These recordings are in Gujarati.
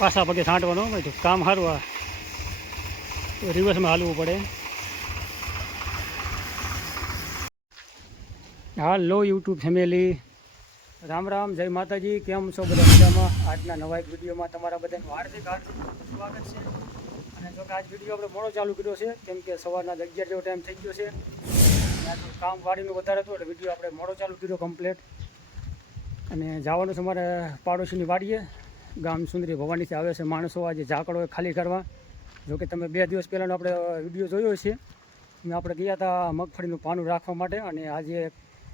પાછા પગે છાંટવાનો ભાઈ તો કામ સારું આ રિવર્સમાં હાલવું પડે. હાલો યુટ્યુબ ફેમિલી, રામ રામ, જય માતાજી. કેમ છો બધા મજામાં? આજના નવા એક વિડીયોમાં તમારા બધાનું હાર્દિક સ્વાગત છે. અને જો કે આજ વિડીયો આપણે મોડો ચાલુ કર્યો છે કેમ કે સવારના 11 જેવો ટાઈમ થઈ ગયો છે. કામ વાડીનું વધારે હતું એટલે વિડીયો આપણે મોડો ચાલુ કર્યો કમ્પ્લેટ. અને જવાનું છે અમારે પાડોશીની વાડીએ, ગામ સુંદરી ભવાનીથી આવે છે માણસો આજે ઝાકડો ખાલી કરવા. જોકે તમે 2 દિવસ પહેલાંનો આપણે વિડીયો જોયો છે. આપણે ગયા હતા મગફળીનું પાનું રાખવા માટે અને આજે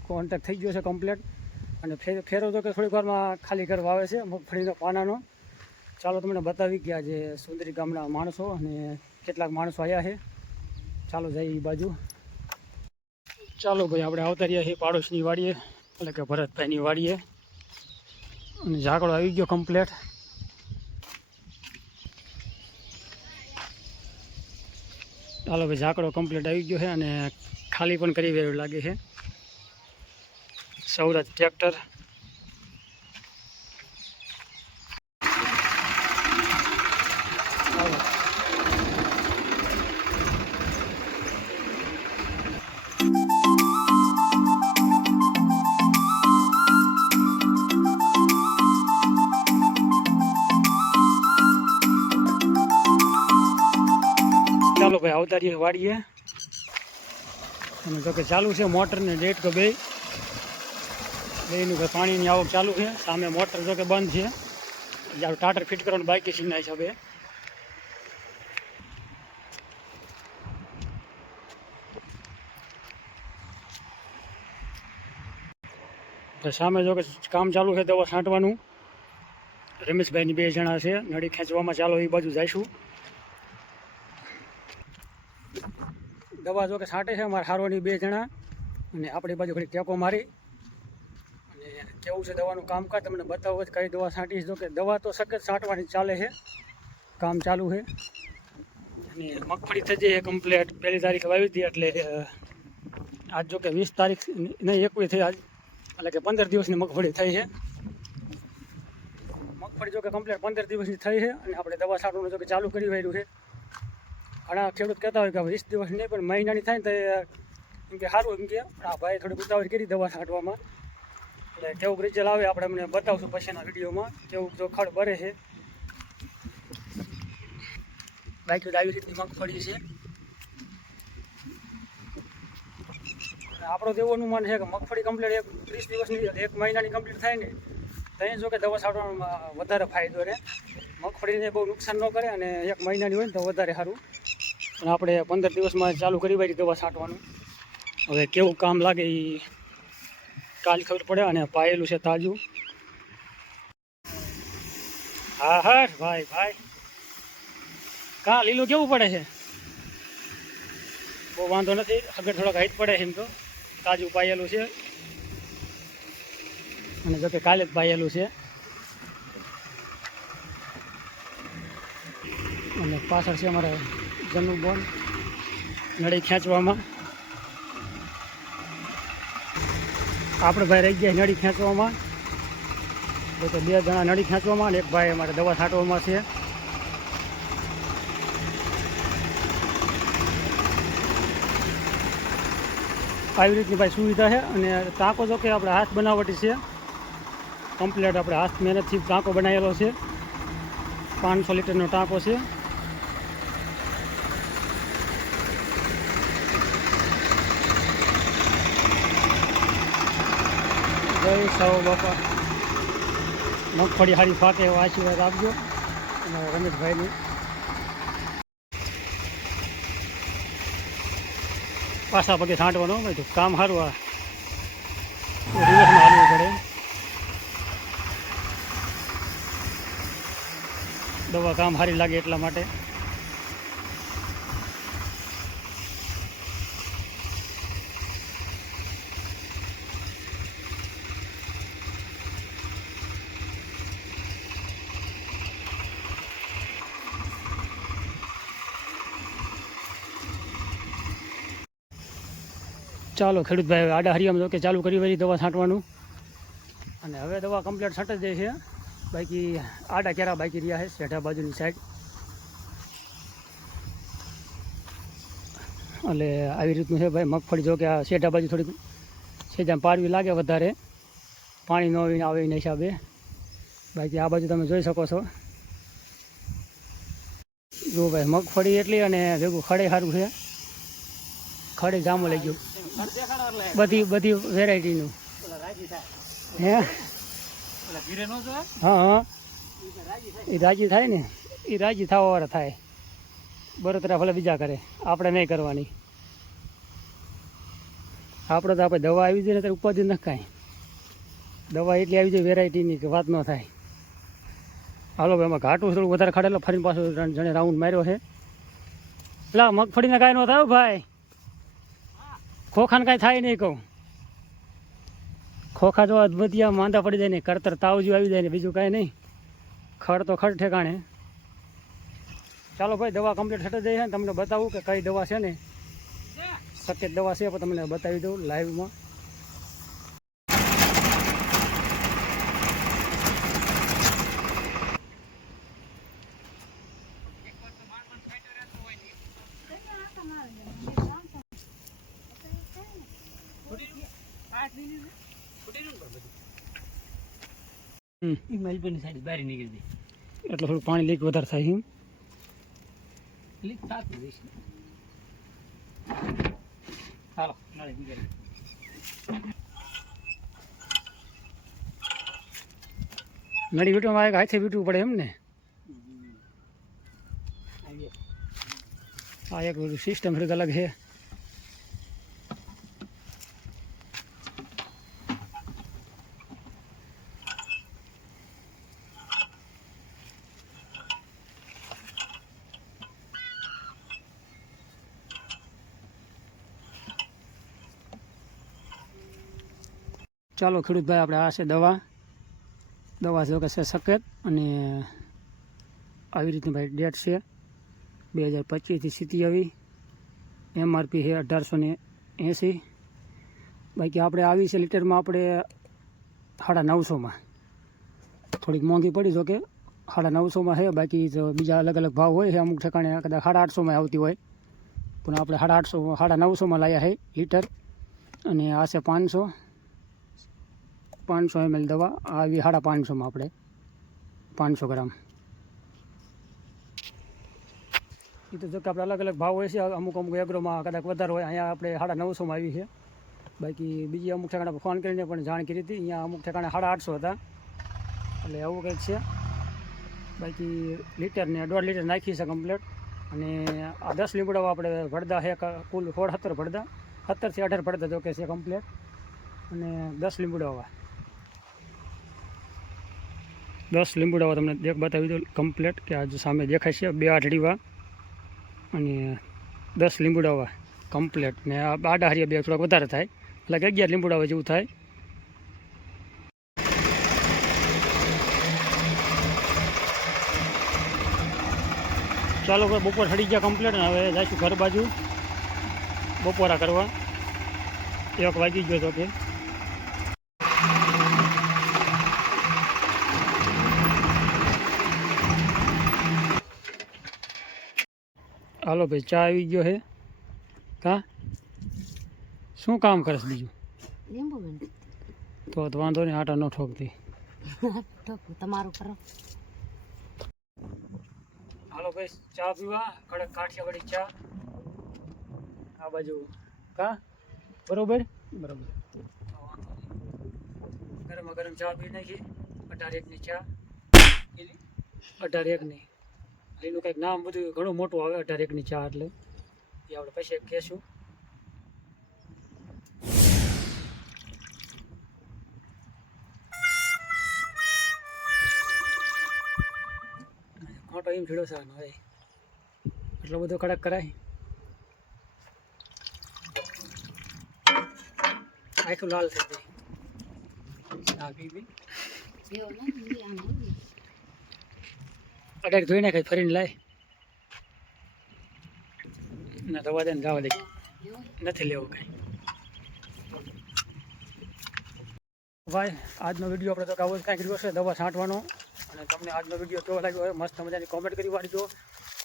કોન્ટેક્ટ થઈ ગયો છે કમ્પ્લેટ. અને ફેરો તો કે થોડીક વારમાં ખાલી કરવા આવે છે મગફળીના પાનાનો. ચાલો તમને બતાવી કે આજે સુંદરી ગામના માણસો અને કેટલાક માણસો આવ્યા છે. ચાલો જઈએ એ બાજુ. ચાલો ભાઈ, આપણે આવતા રહ્યા છીએ પાડોશની વાડીએ, એટલે કે ભરતભાઈની વાડીએ. અને ઝાકડો આવી ગયો કમ્પ્લેટ. ચાલો ભાઈ, ઝાકડો કમ્પ્લીટ આવી ગયો છે અને ખાલી પણ કરી એવું લાગે છે. સૌરાજ ટ્રેક્ટર. ચાલો ભાઈ, આવતા રહીએ વાડીએ. અને જો કે ચાલુ છે મોટર ને ડેટકો બેયનું ભાઈ પાણીની આવક ચાલુ છે. સામે મોટર જો કે બંધ છે, જ્યારે ટાટર ફિટ કરવાનું બાકી છે એના હિસાબે. સામે જો કે કામ ચાલુ છે દવા છાંટવાનું. રમેશભાઈની 2 જણા છે, નળી ખેંચવામાં. ચાલો એ બાજુ જઈશું. દવા જો કે છાંટે છે અમારા હારોની 2 જણા, અને આપણી બાજુ ઘડી ટેકો મારી. અને કેવું છે દવાનું કામકાજ તમને બતાવો કઈ દવા છાંટીશ. જો કે દવા તો સખત છાંટવાની ચાલે છે, કામ ચાલુ છે. અને મગફળી થઈ જાય કમ્પ્લેટ. 1 તારીખે વાવી હતી એટલે આજ જો કે 20 તારીખ નહીં 21 થઈ આજ, એટલે કે 15 દિવસની મગફળી થઈ છે. મગફળી જો કે કમ્પ્લેટ 15 દિવસની થઈ છે. અને આપણે દવા છાંટવાનું જો કે ચાલુ કરી વાર્યું છે. ઘણા ખેડૂત કહેતા હોય કે 20 દિવસ નહીં પણ મહિનાની થાય ને તો એમ કે સારું. એમ કે આ ભાઈ થોડી ઉતાવળ કરી દવા છાંટવામાં, એટલે કેવું રિઝલ્ટ આવે આપણે અમને બતાવશું પછીના વિડીયોમાં, કેવું જો ખડ ભરે છે. બાકી તો આવી રીતની મગફળી છે. આપણો તો એવું અનુમાન છે કે મગફળી કમ્પ્લીટ 30 દિવસની 1 મહિનાની કમ્પ્લીટ થાય ને ત્યાં જો કે દવા છાંટવામાં વધારે ફાયદો રહે. મગફળીને બહુ નુકસાન ન કરે અને 1 મહિનાની હોય ને તો વધારે સારું. અને આપણે 15 દિવસમાં ચાલુ કરી વાળી દવા છાંટવાનું. હવે કેવું કામ લાગે એ કાલ ખબર પડે. અને પાયેલું છે તાજું. હા હા ભાઈ ભાઈ, કાં લીલું કેવું પડે છે? બહુ વાંધો નથી, આગળ થોડોક હાઈટ પડે છે એમ તો. તાજું પાયેલું છે, અને જો કે કાલે જ પાયેલું છે. અને પાછળ છે અમારે જનુબોન નળી ખેંચવામાં. આપણે ભાઈ રહી ગયા નળી ખેંચવામાં. તો 2 જણા નળી ખેંચવામાં અને 1 ભાઈ અમારે દવા છાંટવામાં છે. આવી રીતની ભાઈ સુવિધા છે. અને ટાંકો જો કે આપણે હાથ બનાવટી છે કમ્પ્લેટ. આપણે હાથ મહેનતથી ટાંકો બનાવેલો છે. 500 લીટરનો ટાંકો છે. જય સાવ બાપા, મગફળી સારી પાકે એવો આશીર્વાદ આપજો અમારા રમેશભાઈની. પાછા પગે છાંટવાનો ભાઈ તો કામ સારું આ રિવર્સમાં હાલવું પડે. દવા કામ સારી લાગે એટલા માટે. ચાલો ખેડૂતભાઈ આડા હરિયામાં જો કે ચાલુ કરી વાળી દવા છાંટવાનું. અને હવે દવા કમ્પ્લીટ છાંટી જાય છે. બાકી આડા કેરા બાકી રહ્યા છે શેઠા બાજુની સાઈડ. એટલે આવી રીતનું છે ભાઈ મગફળી. જો કે આ શેઠા બાજુ થોડીક સેજામ પાડવી લાગે વધારે પાણી ન આવે એના હિસાબે. બાકી આ બાજુ તમે જોઈ શકો છો. જો ભાઈ મગફળી એટલી અને ભેગું ખડે સારું છે. ખડે જામો લઈ ગયું બધી વેરાયટીનું. હે હા એ રાજી થાય ને, એ રાજી થવાવાળા થાય. બરોતરા ભલે બીજા કરે, આપણે નહીં કરવાની. આપણે તો આપણે દવા આવી જાય ને ત્યારે ઉપાધિ ન કાંઈ. દવા એટલી આવી જાય વેરાયટીની કે વાત ન થાય. હાલો ભાઈ એમાં ઘાટું થોડું વધારે ખાડેલો ફરીને પાછું જણે રાઉન્ડ માર્યો છે. એટલે મગફળીને કાંઈ ન થાય ભાઈ, ખોખાને કાંઈ થાય નહીં કહું. ખોખા જો અદભુતિયા માંદા પડી જાય ને, કરતર તાવ જેવું આવી જાય ને, બીજું કાંઈ નહીં. ખડ તો ખડ ઠેકાણે. ચાલો ભાઈ દવા કમ્પ્લીટ થતી જાય છે ને તમને બતાવું કે કઈ દવા છે ને સકેત દવા છે, પણ તમને બતાવી દઉં લાઈવમાં. એટલે થોડું પાણી લીક વધારે થાય એમ. નળી વીટવામાં આવે હાથે વીટવું પડે એમ ને. આ એક બધું સિસ્ટમ થોડીક અલગ છે. ચાલો ખેડૂતભાઈ આપણે આ છે દવા જો કે છે સકેત. અને આવી રીતની ભાઈ ડેટ છે 2025થી 27. MRP છે 1880. બાકી આપણે આવી છે લીટરમાં આપણે 950માં. થોડીક મોંઘી પડી જો કે 950માં છે. બાકી જો બીજા અલગ અલગ ભાવ હોય છે, અમુક ઠેકાણે કદાચ 850માં આવતી હોય, પણ આપણે 950માં લાવ્યા છે લીટર. અને આ છે 500 ml દવા. આવી 550માં આપણે 500 ગ્રામ. એ તો જો કે આપણે અલગ અલગ ભાવ હોય છે. અમુક એગ્રોમાં કદાચ વધારે હોય. અહીંયા આપણે 950માં આવી છે. બાકી બીજી અમુક ઠેકાણે ફોન કરીને પણ જાણ કરી હતી. અહીંયા અમુક ઠેકાણે 850 હતા. એટલે એવું કંઈક છે. બાકી લીટર ને 1.5 લીટર નાખી છે કમ્પ્લેટ. અને આ 10 લીમડાઓ આપણે ભરદા છે કુલ 17 ભરદા, 17 થી 18 ભરદા જો કે છે કમ્પ્લેટ. અને 10 લીમડાઓ 10 લીંબુડાવા તમને દેખ બતાવી દઉં કમ્પ્લેટ કે આજે સામે દેખાય છે 2 આઠડીવા અને 10 લીંબુડાવા કમ્પ્લેટ. ને આ આડા હરિયા 2 થોડાક વધારે થાય એટલે 11 લીંબુડાવા જેવું થાય. ચાલો ભાઈ બપોર ચડી ગયા કમ્પ્લેટ. હવે જઈશું ઘર બાજુ બપોરા કરવા. 1 વાગી ગયો તો કે. હાલો ભાઈ ચા આવી ગયો છે. કા શું કામ કરશ બીજું? તો વાંધો નહીં, આટા ન ઠોકતી. તમારું કરો. હાલો ભાઈ ચા પીવા, કડક કાઠિયાવાડી ચા આ બાજુ. કા બરોબર ગરમા ગરમ ચા પી નાખી. 18-1ની ચા. 18-1ની એનું કંઈક નામ બધું ઘણું મોટું આવે 18-1ની ચા. એટલે એ આપણે પછી કહેશું. મોટો એમ ભીડો છે હવે એટલો બધો કડક કરાય. આખું લાલ થઈ જાય. ચા પી 18 ધોઈ નાખે ફરીને લાય ના રવા દે ને જવા દે, નથી લેવું કાંઈ. ભાઈ આજનો વિડીયો આપણે તો આવો જ કાંઈક રહ્યો છે દવા છાંટવાનો. અને તમને આજનો વિડીયો કેવો લાગ્યો હોય મસ્ત મજાની કોમેન્ટ કરી વાળજો.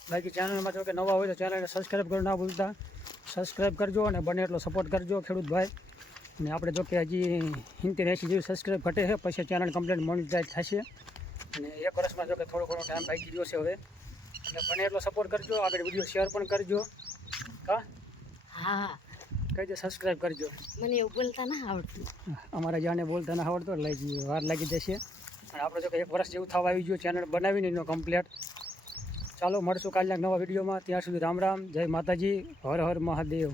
બાકી ચેનલમાં જો કે નવા હોય તો ચેનલને સબસ્ક્રાઈબ કરવા ના ભૂલતા. સબસ્ક્રાઈબ કરજો અને બને એટલો સપોર્ટ કરજો ખેડૂત ભાઈ. અને આપણે જો કે હજી 70-80 જેવી સબસ્ક્રાઈબ ઘટે છે પછી ચેનલ કમ્પ્લીટ મોનિટાઈઝ થશે. અને 1 વર્ષમાં જો કે થોડો ઘણો ટાઈમ બાકી રહ્યો છે હવે. એટલે બને એટલો સપોર્ટ કરજો, આગળ વિડીયો શેર પણ કરજો. હા હા કહી દે સબસ્ક્રાઈબ કરજો. મને એવું બોલતા ના આવડતું. અમારા જાણે બોલતા ના આવડતો એટલે વાર લાગી જશે. અને આપણે જો કે 1 વર્ષ જેવું થવા આવી ગયું ચેનલ બનાવીને એનો કમ્પ્લીટ. ચાલો મળશું કાલના નવા વિડીયોમાં. ત્યાં સુધી રામ રામ, જય માતાજી, હર હર મહાદેવ.